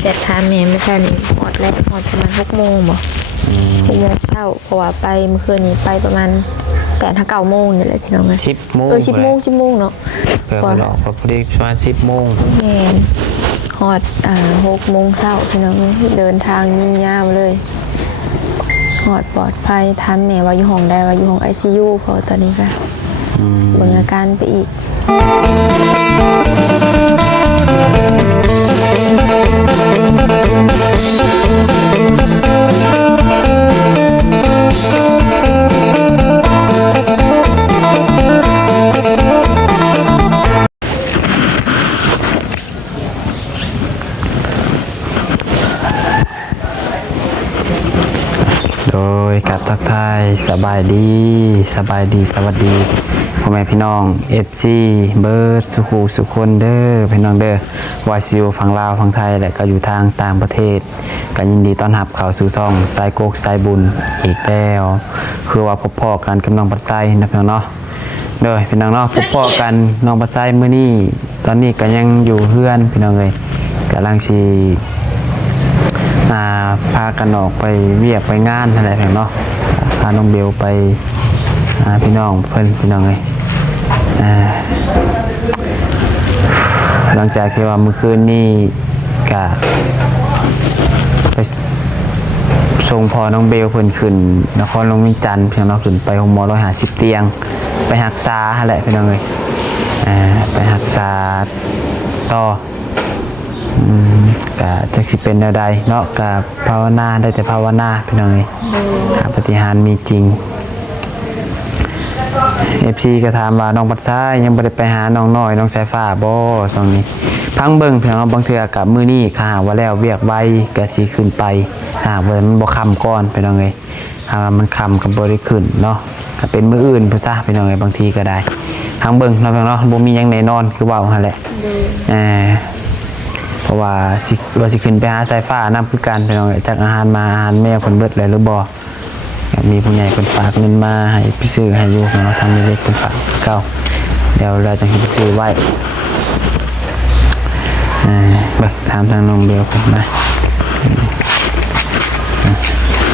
เสร็จทานแม่ไม่ใช่นี่หอดแล้วหอดประมาณ6 โมงบ่6 โมงเช้าเพราะว่าไปเมื่อคืนนี้ไปประมาณ8-9 โมงนี่แหละพี่น้องเลย10 โมง10 โมงเนาะเพื่อหลอกพอดีประมาณ10 โมงแม่นหอด6 โมงเช้าพี่น้องเลยเดินทางยิ่งยาวเลยหอดปลอดภัยทานแม่ว่าอยู่ห้องใดว่าอยู่ห้อง ICU พอตอนนี้ก็เบิ่งอาการไปอีกโดยกับทักทายสบายดีสวัสดีพ่อแม่พี่น้อง FC เบิร์ดสุคนเด้อพี่น้องเด้อวาซิวฝั่งลาวฝั่งไทยและก็อยู่ทางต่างประเทศก็ยินดีต้อนรับเข้าสู่ช่องสายโกกสายบุญอีกแล้วคือว่าพบพ่อกันกับน้องปัดไซนะพี่น้องเนาะเด้อพี่น้องเนาะพบพ่อกันน้องปัดไซมื้อนี้ตอนนี้ก็ยังอยู่เฮือนพี่น้องเอ้ยกำลังสิพากันออกไปเวียกไปงานอะไรแบบเนาะพาน้องเบลไปพี่น้องเพื่อนพี่น้องเลยหลังจากที่ว่าเมื่อคืนนี้ก็ไปส่งพอน้องเบลเพื่อนขึ้นนครหลวงวิจันทร์พี่น้องขึ้นไปโรงพยาบาล150 เตียงไปรักษาอะไรพี่น้องเลยไปรักษาต่อกะจะสิเป็นอะไรเนาะกะภาวนาได้แต่ภาวนาพี่น้องเลยปฏิหารมีจริง FC ก็ถามว่าน้องปัดซ้ายยังบ่ได้ไปหาน้องน้อยน้องสายฟ้าบ่ช่วงนี้พังเบิ่งพี่น้องบางเทื่อกับมื้อนี้ค่ะว่าแล้วเวียกไวก็สิขึ้นไปว่ามันบ่ค่ำก่อนพี่น้องเอ้ยมันค่ำก็บ่ได้ขึ้นเนาะก็เป็นมื้ออื่นพุ่นซะพี่น้องเอ้ยบางทีก็ได้พังเบิ่งเนาะพี่น้องบ่มีหยังแน่นอนคือเว้าหั่นแหละเพราะว่าสิขึ้นไปหาสายฟ้านำคือกันพี่น้องจากอาหารแม่เพิ่นเบิดแล้วหรือบ่มีผู้ใหญ่เพิ่นฝากเงินมาให้พี่ซื้อให้อยู่เนาะทางเล็กเพิ่นฝากเก่าเดี๋ยวเราจังสิไปซื้อไว้เบิ่งถามทางน้องเบลก่อนนะ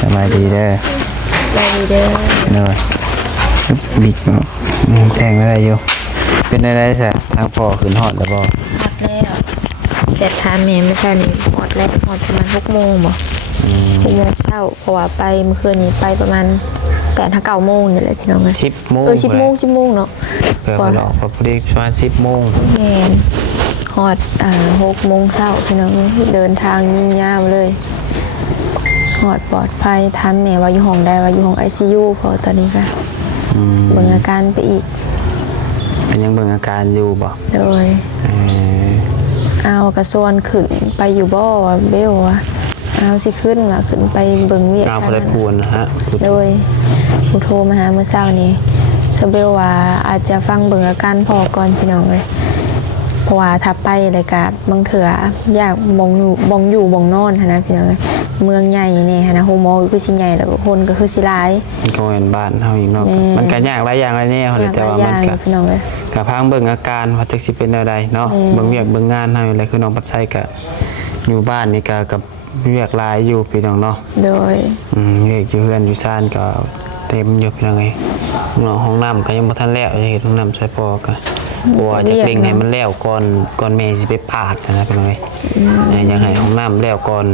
สบายดีเด้อสบายดีเด้อเด้อบิ๊กเนาะแทงไม่ได้อยู่เป็นได้ซะทางพ่อขึ้นฮอดแล้วบ่หอดแล้วเสร็จทานแม่ไม่ใช่นี่หอดแล้วหอดประมาณ6 โมงบ่6 โมงเช้าเพราะว่าไปเมื่อคืนนี้ไปประมาณ8-9 โมงนี่แหละพี่น้องเลย10 โมง10 โมงเนาะเพื่อหลอกพอดีประมาณ10 โมงแม่นหอด6 โมงเช้าพี่น้องเดินทางยิ่งยาวเลยหอดปลอดภัยทานแม่ว่าอยู่ห้องใดว่าอยู่ห้อง ICU พอตอนนี้ก็เบิ่งอาการไปอีกยังเบิ่งอาการอยู่บ่โดยเอากระส่วนขึ้นไปอยู่บ่เบลวะเอาสิขึ้นไปเบิ่งเวียกเอาได้พูนนะฮะโดยผู้โทรมาหาเมื่อเช้านี้เซเบลว่าอาจจะฟังเบิ่งอาการพอก่อนพี่น้องเลยเพราะว่าถ้าไปเลยกะบางเถื่อยากมองอยู่นอนนะพี่น้องเลยเมืองใหญ่เนี่ยนะโฮโมคือสิใหญ่แล้วก็คนก็คือสิหลายก็เป็นบ้านเฮาอีกเนาะมันก็ยากหลายอย่างหลายแนวแต่ว่ามันก็พี่น้องเลยก็พังเบิ่งอาการว่าจักสิเป็นแนวใดเนาะเบิ่งเวียกเบิ่งงานเฮาอะไรคือน้องปัดไสก็อยู่บ้านนี่ก็กับเวียกหลายอยู่พี่น้องเนาะโดยเวียกอยู่เฮือนอยู่ซ่านก็เต็มอยู่พี่น้องเอ้ยห้องน้ำก็ยังบ่ทันแล้วยังเฮ็ดห้องน้ำใช้พอก็บัวจะเล็งให้มันแล้วก่อนแม่สิไปปาดนะพี่น้องเอ้ยยังให้ห้องน้ำแล้วก่อน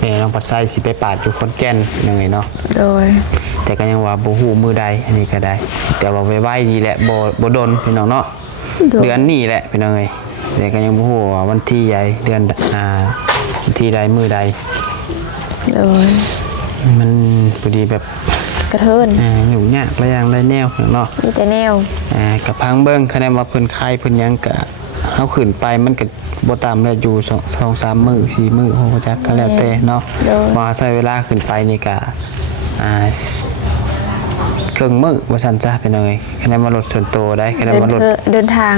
แม่น้องปัดไสสิไปปาดอยู่ขอนแก่นยังไงเนาะโดยแต่ก็ยังว่าบ่ฮู้มื้อใดอันนี้ก็ได้แต่ว่าไว้ดีแหละบ่ดนพี่น้องเนาะเดือนนี้แหละพี่น้องเอ้ยแต่ก็ยังบ่ฮู้ว่าวันที่ใดเดือนวันที่ใดมื้อใดโดยมันพอดีแบบกระเทินอยู่ยากหลายอย่างหลายแนวเนาะมีแต่แนวกับพังเบิ่งคะแนนว่าเพิ่นคายเพิ่นยังก็เฮาขึ้นไปมันก็บ่ตามแล้วอยู่2-3 มื้อ4 มื้อฮู้จักก็แล้วแต่เนาะว่าใช้เวลาขึ้นไปนี่ก็ครึ่งมื้อว่าซั่นซะพี่น้องเอ้ยคะแนนว่ารถส่วนตัวได้คะแนนว่ารถเดินทาง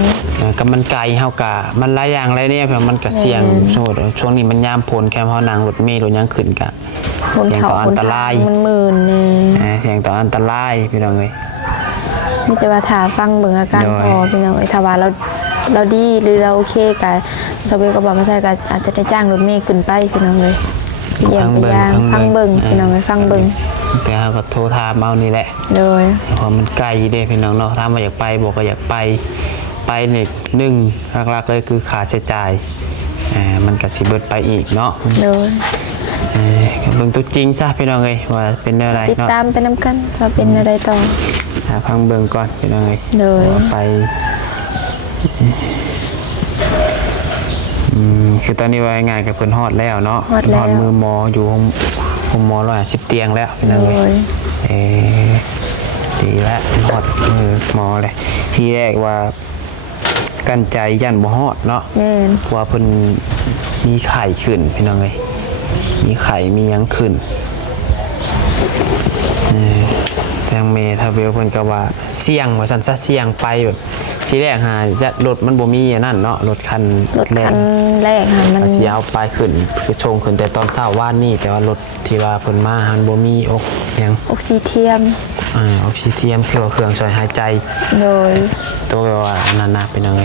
ก็มันไกลเฮาก็มันหลายอย่างหลายแนวมันก็เสี่ยงช่วงนี้มันยามฝนแค่เฮานั่งรถเมล์รถยังขึ้นก็เสี่ยงต่ออันตรายมันมื่นนี่เสี่ยงต่ออันตรายพี่น้องเอ้ย มีแต่ว่าถ้าฟังเบิ่งอาการพอพี่น้องถ้าว่าเรา เราดีหรือเราโอเคกับสเปลก็บอกมาใช่ก็อาจจะได้จ้างรถเมล์ขึ้นไปพี่น้องเลยไปเยี่ยมไปยามฟังเบิ่งพี่น้องเลยฟังเบิ่ง แต่เราก็โทรถามเอานี่แหละ โดย เพราะมันไกลเด้พี่น้องเนาะถ้ามาอยากไปบอกก็อยากไปเนี่ยหนึ่งหลักๆเลยคือค่าใช้จ่ายมันก็สิเบิดไปอีกเนาะ โดย เบิ่งตัวจริงซะพี่น้องเอ้ยว่าเป็นอะไร ติด เนาะ ตามไปน้ำกันว่าเป็นอะไรต่อ พังเบิ่งก่อนพี่น้องเอ้ย โดย ไปคือตอนนี้ว่าง่ายกับเพิ่นฮอดแล้วเนาะ ฮอดแล้ว มือหมออยู่ห้องหมอ110เตียงแล้วพี่น้อง โด เอ้ย ย ดีแล้วฮอดมือหมอเลยที่แรกว่ากั้นใจยันบ่ฮอดเนาะ แม่น ว่าเพิ่นมีไข่ขึ้นพี่น้องเอ้ยมีไข่มีหยังขึ้นทางเมทาเวลเพิ่นก็ว่าเสี่ยงว่าซั่นซะเสี่ยงไปแบบทีแรกหารถมันบ่มีอันนั้นเนาะรถคัน รถคันแรกค่ะมัน สิเอาไปขึ้นคือชงขึ้นแต่ตอนเช้าว่านนี่แต่ว่ารถที่ว่าเพิ่นมาหันบ่มีอกหยัง ออกซิเทียม ออกซิเทียมคือว่าเครื่องช่วยหายใจ โดย ตัวว่านั่นน่ะเป็นยังไง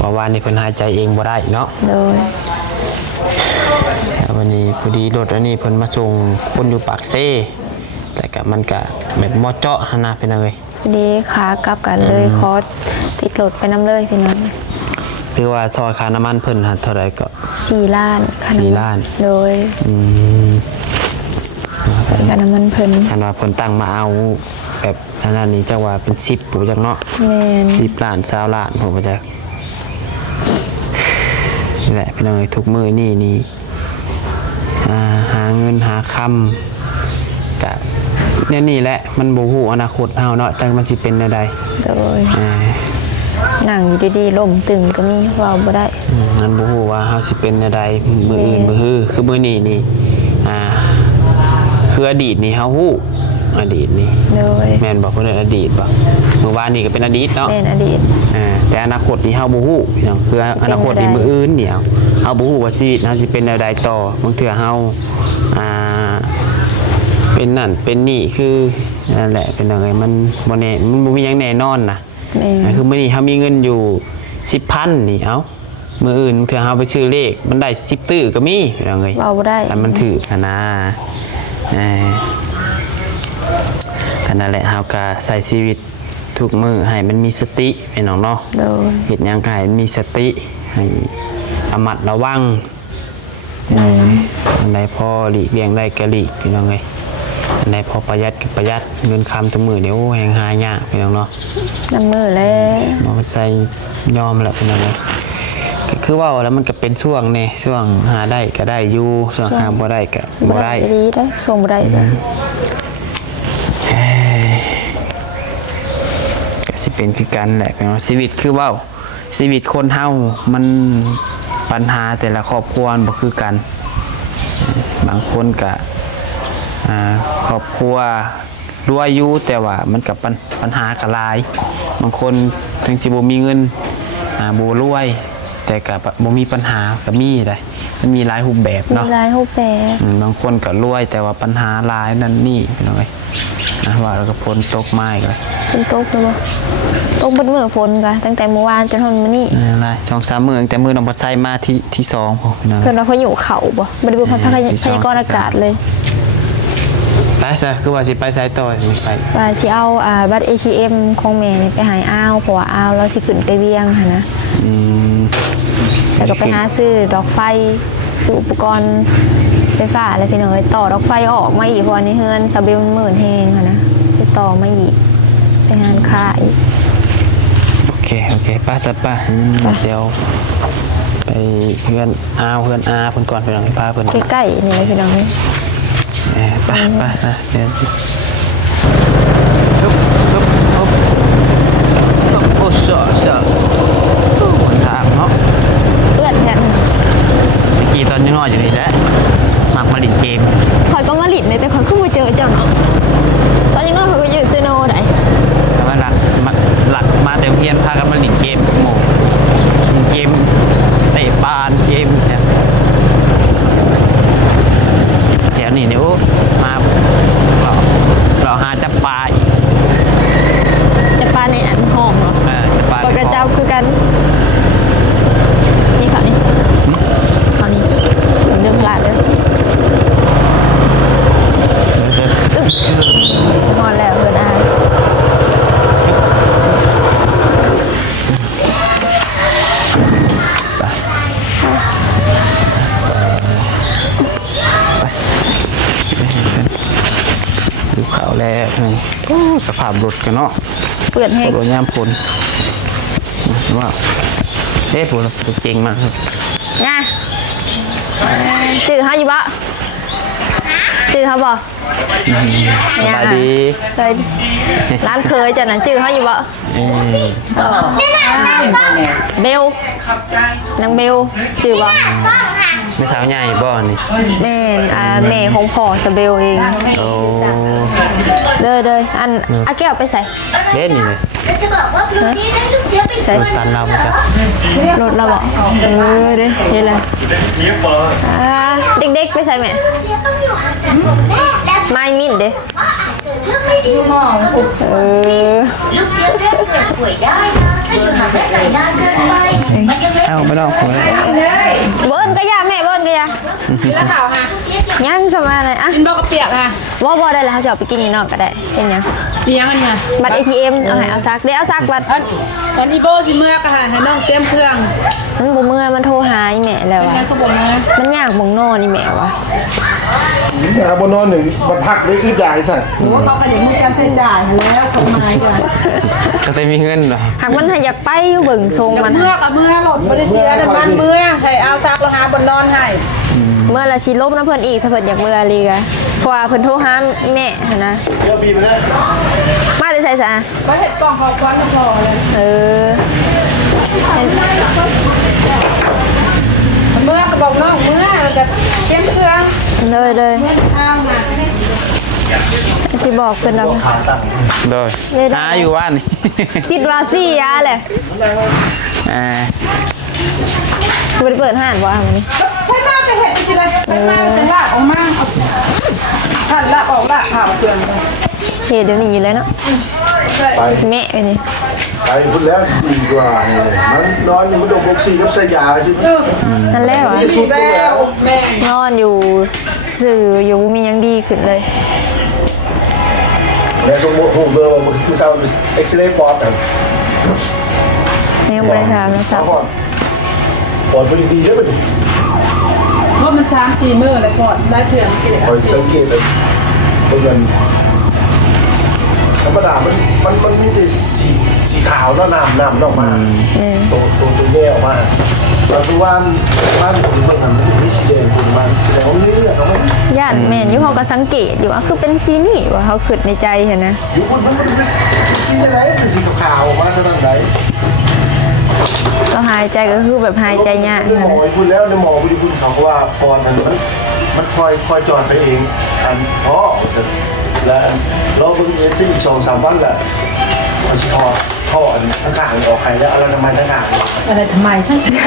ว่าว่านนี่เพิ่นหายใจเองบ่ได้เนาะ โดย แล้ววันนี้พอดีรถอันนี้เพิ่นมาส่งคนอยู่ปากเซ่แต่ก็มันก็แบบมอเจาะหั่นน่ะเป็นยังไง ดีขากลับกันเลยคอสติดรถไปน้ำเลยพี่น้อง คือว่าซอยค่าน้ำมันเพิ่นหันเท่าไหร่ก็ 4 ล้านค่าน้ำมั 4ล้าน โดย ม ใส่ค่าน้ำมันเพิ่น คันว่าเพิ่นตั้งมาเอาแบบอันนั้นนี่จังว่าเป็น10บ่จักเนาะ แม่น 10ล้าน20ล้านผมบ่จักนี่แหละพี่น้องเอ้ยทุกมื้อนี่หาเงินหาคำกะเนี่ยนี่แหละมันบ่ฮู้อนาคตเฮาเนาะจังมันสิเป็นแนวใด โดยนั่งอยู่ดีๆล่มตึงก็มีเว้าบ่ได้ มันบ่ฮู้ว่าเฮาสิเป็นแนวใดมื้ออื่นมื้อฮือคือมื้อนี้นี่คืออดีตนี่เฮาฮู้อดีตนี่ โดย แม่นบ่เพิ่นอดีตบ่เมื่อวานนี่ก็เป็นอดีตเนาะ เป็นอดีต แต่อนาคตนี่เฮาบ่ฮู้พี่น้องคืออนาคตนี่มื้ออื่นนี่เฮาบ่ฮู้ว่าชีวิตเฮาสิเป็นแนวใดต่อบางเทื่อเฮาเป็นนั่นเป็นนี่คือนั่นแหละเป็นจังไงมันบ่แน่มันบ่มีหยังแน่นอนนะ แม่น คือมื้อนี้เฮามีเงินอยู่ 10,000 นี่มื้ออื่นเทื่อเฮาไปซื้อเลขมันได้10ตื้อก็มีพี่น้องเอ้ย เว้าบ่ได้ แต่มันถือกันนะกันนั่นแหละเฮาก็ใส่ชีวิตทุกมื้อให้มันมีสติพี่น้องเนาะ โดย เห็นยังไงมีสติให้ระมัดระวังอันใดพอหลีกเลี่ยงได้ก็หลีกพี่น้องไงอันใดพอประหยัดก็ประหยัดเงินคำตัวมือเดี๋ยวแหงหายากพี่น้องเนาะ น้ำมือแล้ว มันใส่ยอมแหละพี่น้องไงคือว่าแล้วมันก็เป็นช่วงเนี่ยช่วงหาได้ก็ได้อยู่ช่วงหาบ่ได้ก็บ่ได้ ดีได้ส่งบ่ได้เลย ก็สิเป็นคือกันแหละพี่น้องชีวิตคือว่าชีวิตคนเฮามันปัญหาแต่ละครอบครัวบ่คือกันบางคนก็ครอบครัวรวยอยู่แต่ว่ามันกับปัญหากหลายบางคนถึงสิบ่มีเงินบ่รวยแต่ก็บ่มีปัญหาก็มีได้มันมีหลายรูปแบบ มี เนาะ ลายรูปแบบ บางคนก็รวยแต่ว่าปัญหาหลายนั่นนี่พี่น้องเอ้ยว่าแล้วก็ฝนตกมาอีกเลย เป็นตกเลยบ่ตกบนมือฝนกะตั้งแต่เมื่อวานจนถึงมื้อนี้ อะไรช่อง3มื้อตั้งแต่มื้อน้องปัดไซมาที่2พอพี่น้อง เพิ่นว่าเขาอยู่เขาบ่บ่ได้เบิ่งพยากรณ์อากาศเลย ไปซะคือว่าสิไปไสต่อสิไป ว่าสิเอาบัตร ATM ของแม่นี่ไปให้อ้าวเพราะว่าอ้าวเราสิขึ้นไปเวียงหั่นนะ แล้วก็ไปหาซื้อดอกไฟซื้ออุปกรณ์ไฟฟ้าอะไรพี่น้องเอ้ยต่อดอกไฟออกมาอีกเพราะอันนี้เฮือนซาเบลมันหมื่นแฮงค่ะนะไปต่อมาอีกไปงานค้าอีก โอเคป้าจัดป้าเดี๋ยวไปเพื่อนอาเพิ่นก่อนไปหลังป้าเพิ่น ใกล้ๆนี่เลยพี่น้องเอ้ย ป้านะเดี๋ยวโอ้เสือหนทางเนาะ เอื้อนแท้ เมื่อกี้ตอนยังน้อยอยู่นี่แหละมักมาเล่นเกม ข่อยก็มาหลิดในแต่ข่อยขึ้นมาเจอเจ้าเนาะตอนนี้น้องเขาก็อยู่เซโนได้ แต่ว่าหลักมาแต่เพียนพากันมาเล่นเกมหมู่เกมเตะบาสเกมเสียแถวนี้เนี่ยโอ้มาเราหาจับปลาอีก จะปาในอันห้องเนาะ จับปลา ข่อยก็เจ้าคือกัน แล้วนี่โอ้สภาพรถกันเนาะ เปื้อนแห้ง รถยามพลว่าเอ๊ะผมเก่งมากครับ ง่าจื้อเขาอยู่บ่จื้อเขาบ่ สบายดี เลยร้านเคยจากนั้นจื้อเขาอยู่บ่ เอ้ย เบลนางเบลจื้อบ่ ไม่เท้าใหญ่บ่นี่ แม่นแม่ของพ่อสเบลเอง โอ้ เลยอันอาแก้วไปใส่ เล่นนี่เลย แล้วจะบอกว่าพรุ่งนี้ได้ลูกเชื้อไป ใส่ รถตันเราไปจ้ะ รถเราบอกเด้เดี๋ยวเลยเด็กๆไปใส่แม่ เชื้อต้องอยู่ห่างจากศพแม่และ ไม่มินเด้ เกิดเรื่องไม่ดี ลูกเชื้อเริ่มเกิดป่วยได้นะถ้าอยู่ห่างได้นานเกินไปมันจะเริ่ม เอาไม่ต้องหัวเลย เบิ้ลก็ยาแม่เบิ้ลก็ยา แล้วข่าวค่ะ ยังสมาเลยอ่ะ กินบอกกระเปียกค่ะ ว่าได้แล้วเขาจะเอาไปกินนี่นอกก็ได้เป็นยัง เลี้ยงกันค่ะ บัตร ATM เอาให้เอาซักเดี๋ยวเอาซักบัตร ตอนนี้โบสิเมื่อกค่ะให้น้องเตรียมเครื่อง มันบ่เมื่อมันโทรหาอีแม่แล้ว แม่ อะ ก็บอกมา มันยากบ่งนอนอีแม่วะ บนนอนหนึ่งบันพักได้อึดใหญ่สั่ง หรือว่าเขาขยันมุกการเส้นจ่ายแล้วเขามาจ้ะ ก็จะมีเงินเหรอ หากมันให้อยากไปอยู่เบิ่งทรงมัน เมื่อกับเมื่อหลดบริเชียน้ำมันเมื่อให้เอาซักแล้วหาบนนอนให้ เมื่อละสิลบน้ำเพิ่นอีกถ้าเพิ่นอยากเมื่อลีกะเพราะว่าเพิ่นโทรหาอีแม่หั่นนะ เดี๋ยวบีบไปนะ มาได้ใส่ซะ ก็เห็ดกล่องขอควันพอเลย เออ เมื่อก็บอกน้องเมื่อแล้วก็เตรียมเครื่อง เลย ข้าวมา สิบอกเพิ่นเอา ขาตั้ง โดย ไม่ได้ หาอยู่บ้านนี่ คิดว่าสี่ยาแหละ อ่า บ่ได้เปิดห้านบ่อ่ะมื้อนี้ ใช่มากจะเห็ดไปสิเลยไม่มากจะลากออกมาหันลากออกลากข่าวเครื่อง เฮ็ดเดี๋ยวนี้อยู่เลยเนาะ ไป แม่เอ้ยนี่ ไปพูดแล้วดีกว่ามันนอนอยู่บนโดกบกซีกับสยาใช่ไหม นั่นแหละวะ นี่สุดแล้ว แม่ นอนอยู่สื่ออยู่บ่มีหยังดีขึ้นเลย แล้วสมมติหูเบอร์ว่ามือเศร้าเอ็กซเรย์ปอดกัน ยังบ่ได้ถามนะสับ ปอดปอดพอดีๆแล้วมัน เพราะมัน3-4มื้อแล้วก่อนไล่เถื่อนกิน คอยสังเกตเลยเงินธรรมดามันมีแต่สีขาวแล้วน้ำออกมา แม่ ตัวแย่ออกมาเราดูว่าบ้านผมมันทำมีสีแดงคุณมันแต่ของนี้เนี่ยเขาไม่ ย่านแม่นอยู่เฮาก็สังเกตอยู่ว่าคือเป็นสีนี่ว่าเฮาคิดในใจเห็นนะ อยู่บนมันเป็นสีอะไรเป็นสีขาวออกมาเท่านั้นไหน เราหายใจก็คือแบบหายใจยาก ในหมอคุณแล้วในหมอคุณเขาว่าปอนมันคอยจอดไปเองอันพ่อแล้วเราเพิ่งเรียนที่อีก2-3 วันแหละมันจะท่ออันข้างๆออกใครแล้วเอาน้ำมันข้างๆ อะไรทำไมช่างเสีย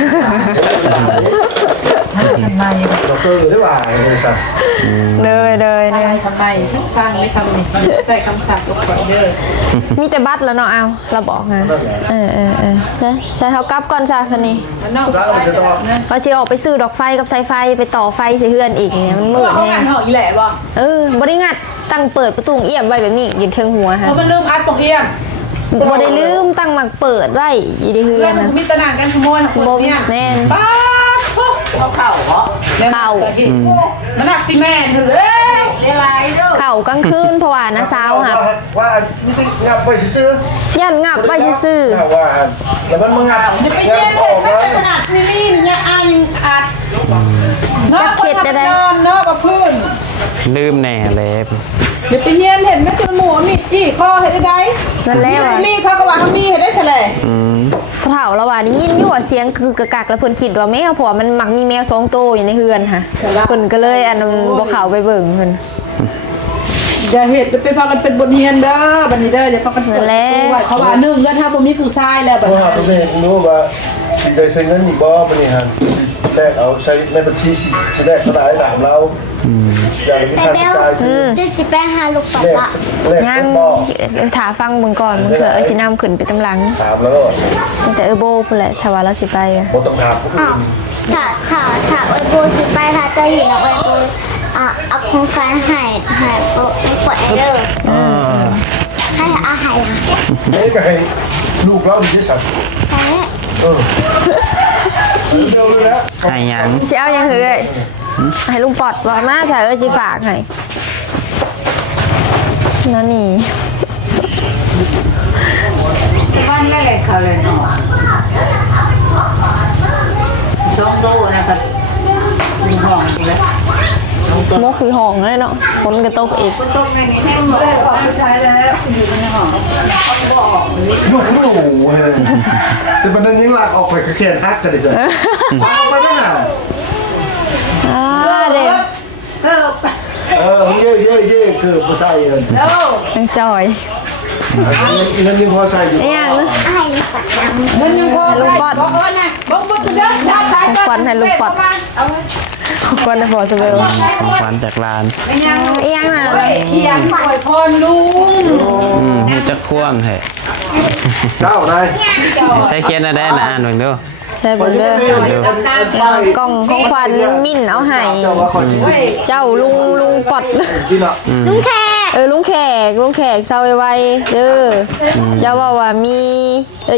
ทำไม ดอกเตอร์ได้ว่าเลยสัก เลยเนี่ย ทำไมช่างสร้างไม่คำนี้ใส่คำศัพท์ลงไปเด้อ มีแต่บัตรแล้วเนาะเอาเราบอกไงใช้เท้ากลับก่อนจ้ะคันนี้ มันนอก แล้วมันจะต้อง เราจะออกไปซื้อดอกไฟกับสายไฟไปต่อไฟใส่เฮือนอีกเนี่ยมันมืด เขา แน่ งานห่ออีแหละบ่ บริงัดตั้งเปิดประตูเอี่ยมไว้แบบนี้ยืนเทิงหัว เพ ฮะ ราะมันเริ่มอัดปอกเอี้ยม บ่ได้ลืมตั้งหมักเปิดไว้อยู่ในเฮื เพื่ อ อน น นะ มีตะนางกันขโมยของ บ่ เนี่ย แม่น ป้าเขาเข่าเหรอมันหนักซีเมนต์เลยเรียไรเด้อ เข่ากลางคืนเพราะว่านะสาวค่ะ ว่านี่จะงับไปซื้อ ยันงับไว้ซื่อ ว่าแล้วมันงับ จะไปเย็น ออก ไม่ แล้ว ใช่ขนาดนี่เนี่ยอายังอัดเนาะคนทำงานเนาะประพื้น ลืมแน่แล้ว เดี๋ยวไปเย็นเห็นแม่จนหมูมีจี้คอเห็นได้ ๆนั่นแหละว่ะ มีเขาก็ว่าเขามีเห็นได้เฉลย ผู้เฒ่าแล้วว่าได้ยินอยู่ว่าเสียงคือกะกักแล้วเพิ่นคิดว่าแมวเพราะว่ามันมักมีแมว2ตัวอยู่ในเฮือนค่ะเพิ่นก็เลยอันบ่เข้าไปเบิ่งเพิ่น อย่าเห็ดจะเป็นพากันเป็นบนเฮียนเด้อบันนี้เด้ออย่าพากันเปิดตู้ไว้เขาว่า1เงินถ้าบ่มีผู้ชายแล้วบัด ว่าตัวเองรู้ว่าสิได้ใช้เงินอีกบ่ปะนี่ฮะแรกเอาใช้ในบัญชีสิแรกเท่าไหร่ถามเราอยากมีค่าใช้จ่ายคือ จะไปหาลูกปัด แรก ละ แรก ยัง บ่ ถาฟังเบิ่งก่อนมึงเถอะสินำขึ้นไปตำหลัง ถามแล้วก็ แต่โบพุ่นแหละถ้าว่าเราสิไปอะ บ่ต้องถามผู้อื่ อ้าวนถ้าโอโบสิไปถ้าเจะเห็นโอโบเอาโครงการให้โอปดเด้อให้อาหาร นี่ก็ให้ลูกเราดีที่สุด แค่ เร็วเลยแล้ว ให้หยัง สิเอายังเฮ้ยให้ลุงปอดว่ามาใช่สิฝากให้ นั่นนี่ วันแรกเขาเลยเนาะสองโตนะครับมีห้องอยู่แล้ว มกคือห้องเลยเนาะฝนกระตกอีก คนตกในนี้แห้งหมดเลยออกไปใช้แล้วอยู่ในห้อง มันหนูเฮ้ยแต่มันนั้นยังลากออกไปกระแขนฮักกันเลยจ้ะออกไปตั้งนาน เด็ก มันเย่คือผู้ชายเงิน ยังจอย เงินยังพอใช้อยู่ ไอ้ยัง ให้ปัดน้ำ เงินยังพอ ลูกปอด บอกว่านะบอกว่าเด้อชาติสาย ควันให้ลูกปอดควันให้พอสเบล ของขวัญจากร้าน ไอ้ยังน่ะ เขียนปล่อยพรลุง หูจักควงให้ เจ้านาย ใช้เขียนอะไรนะอ่านหน่อยดู ใช่เบลเด้อกล่องของขวัญมิ่นเอาให้ เจ้าว่าคอยชิม เจ้าลุงปอด กินอ่ะ ลุงแค่ ลุงแขกเศร้าไวๆเด้อเจ้าว่ามี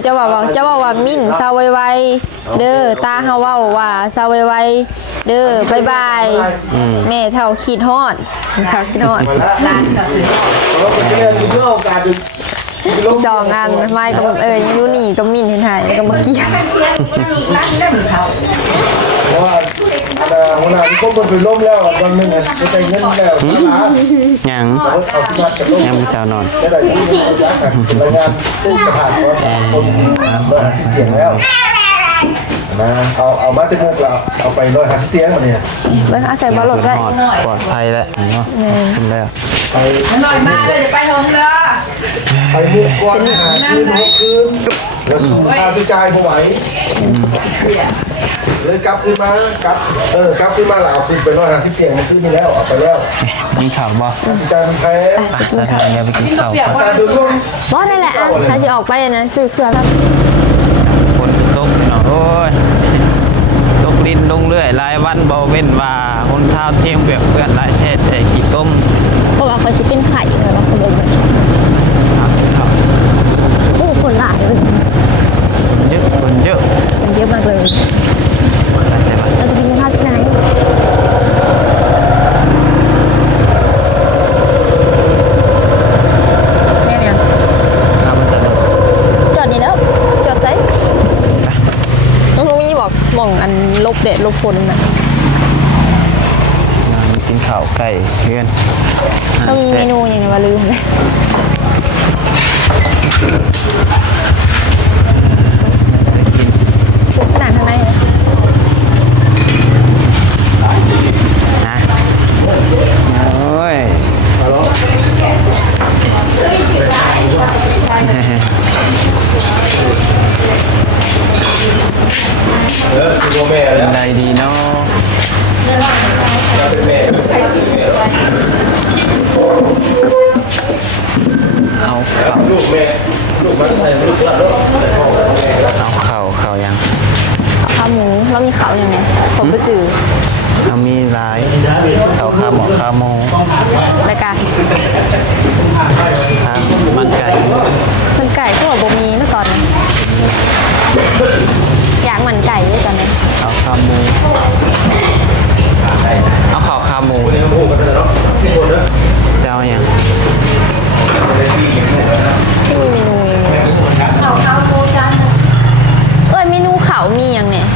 เจ้าว่ามิ่นเศร้าไวๆเด้อตาเฮาเว้าว่าเศร้าไวๆเด้อบ๊ายบายแม่เท่าขีดฮอดเท่าขีดฮอด มาแล้วเราไปเรียนเพื่อโอกาส อีก2อันไม่ก็ยังรู้นี่ก็มิ่นเห็นหายก็มาเกี่ยว เพราะว่าหัวหน้าที่ก็เป็นล้มแล้ววันนึงอ่ะจะได้เงินแล้วล้าน ยัง เอาที่วัดกันล้ม ยังไม่เช้านอน ได้ได้ที่มีระยะกันรายงานตู้กระถางว่าคน150เตียงแล้วนะเอามาเต็มมุกแล้วเอาไป150เตียงวันนี้ เบิ่งอาศัยบ่หลดไว้ ปลอดภัยแล้วเนาะขึ้นแล้ว ไป หน่อยมาเลยจะไปห้องเด้อ ไปมุกก่อนหาคืนแล้วสูงค่าใช้จ่ายพอไหวเลยกลับขึ้นมากลับขึ้นมาแล้วเอาขึ้นไป150เตียงมันขึ้นนี่แล้วเอาไปแล้ว กินข้าวบ่ ค่าใช้จ่ายมันแพง สถานเดียวไปกินข้าวก่อน การดูร่วม บ่นั่นแหละถ้าสิออกไปนะซื้อเครื่อง คนตกเนาะโอ้ยตกดินลงเรื่อยรายวันบ่เว้นว่าคนเท้าเที่ยงเบียกเพื่อนหลายเทศแต่กี่ต้ม เพราะว่าเขาสิเป็นไข่เลยว่าคนเบิ่งโอ้คนหลายเลย คนเยอะ มันเยอะมากเลย ไปใช่ปะ เราจะไปกินข้าวที่ไหนแน่ยัง ข้าวมันจะลด จอดนี่แล้วจอดไซน้องลุงยี่บอกมองอันลบแดดลบฝนนะ กินข้าวไก่เพื่อน ต้องมีเมนูอย่างไรวะลืมเลยขนาดข้างในเลย นะโอ้ย คือพ่อแม่ เป็ แล้ น ว ไรดีเนาะ เป็นแม่ เอาข้าว ลูกแม่ลูกมันใส่ลูกหลานลูก เอาข้าวยัง ข้าวหมูแล้วมีเขาอย่างไงผมก็จืด เอามีหลายเอาข้าวหมอข้าวโม รายการ ข้าวมันไก่ มันไก่ก็แบบบมีเมื่อตอนนั้นอยากมันไก่ด้วยตอนนั้น เอาข้าวหมูเอาข้าวหมู เนี่ยพูดกันแล้วเนาะที่คนเนาะ จะเอาอย่าง ที่มีเมนูเมนูเขามีอย่างเนี่ย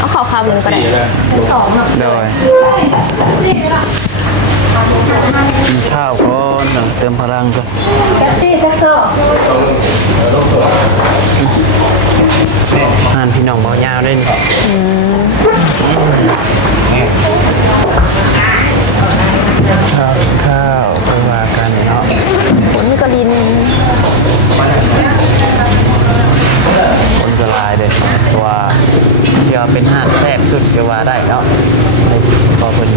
เอาข้าวขาหมูก็ได้ โดยกินข้าวก่อนเติมพลังก่อนงานพี่น้องเบายาวด้วยนี่ข้าวไปว่ากันเนาะ ฝนก็ดิน คนจะลายเลยตัวเชื่อเป็นห้างแทบสุดก็ว่าได้เนาะพอเป็น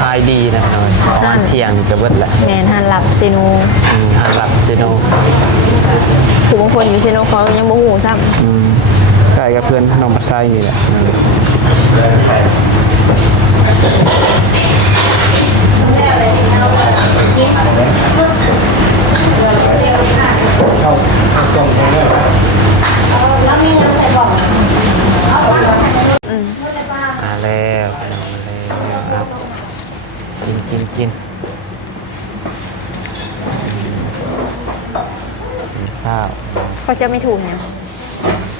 ขายดีนะหน่อยประมาณเที่ยงก็เบิดแหละ แมนฮันหลับเซนู ห้างหลักเซโน ผู้บางคนอยู่เซนูเขายังบ่หูซ้ ใกล้กับเพื่อนน้องมาไส้นี่แหละ กินข้าว เขาเชื่อไม่ถูกเนี่ย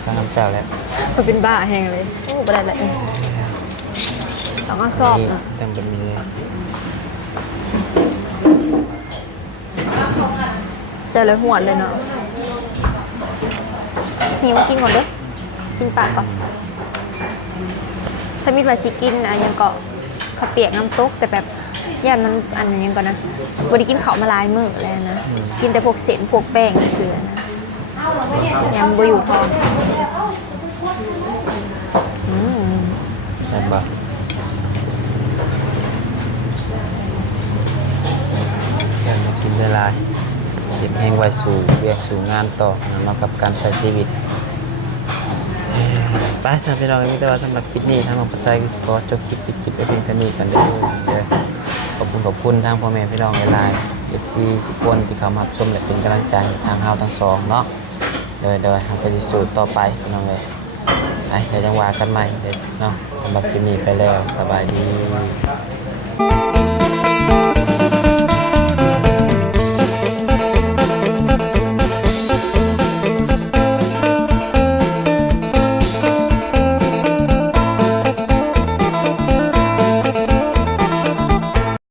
ข้าวน้ำเจ้าแล้ว มันเป็นบ้าแหงเลยโอ้บ่ได้ละต้องเอาซอบ นี่ นะ เต็มบะหมี่เลย เจอเลยหวดเลยเนาะหิวกินก่อนเด้อกินปากก่อนถ้ามีมาชิกินอะยังก็ข้าวเปียกน้ำตกแต่แบบย่านมันอันนั้นยังก่อนนะบ่ได้กินข้าวมาหลายมื้อแล้วนะกินแต่พวกเส้นพวกแป้งเสือนะยังบ่อยู่ท้อง ใช่ปะอยากมากินเวลาเก็บแห้งไว้สู่เวียกสู่งานต่อมากับการใช้ชีวิตไปสำหรับพี่น้องมีแต่ว่าสำหรับคลิปนี้ทางของปัจจัยก็ขอจบคลิปปิดคลิปไว้เพียงเท่านี้กันเด้อขอบคุณทางพ่อแม่พี่น้องหลายๆ FC ทุกคนที่เข้ามารับชมและเป็นกำลังใจทางเฮาทั้งสองเนาะเดี๋ยวทำไปสู่ต่อไปพี่น้องเลยไปเดี๋ยวจังหวะกันใหม่เนาะสำหรับคลิปนี้ไปแล้วสบายดี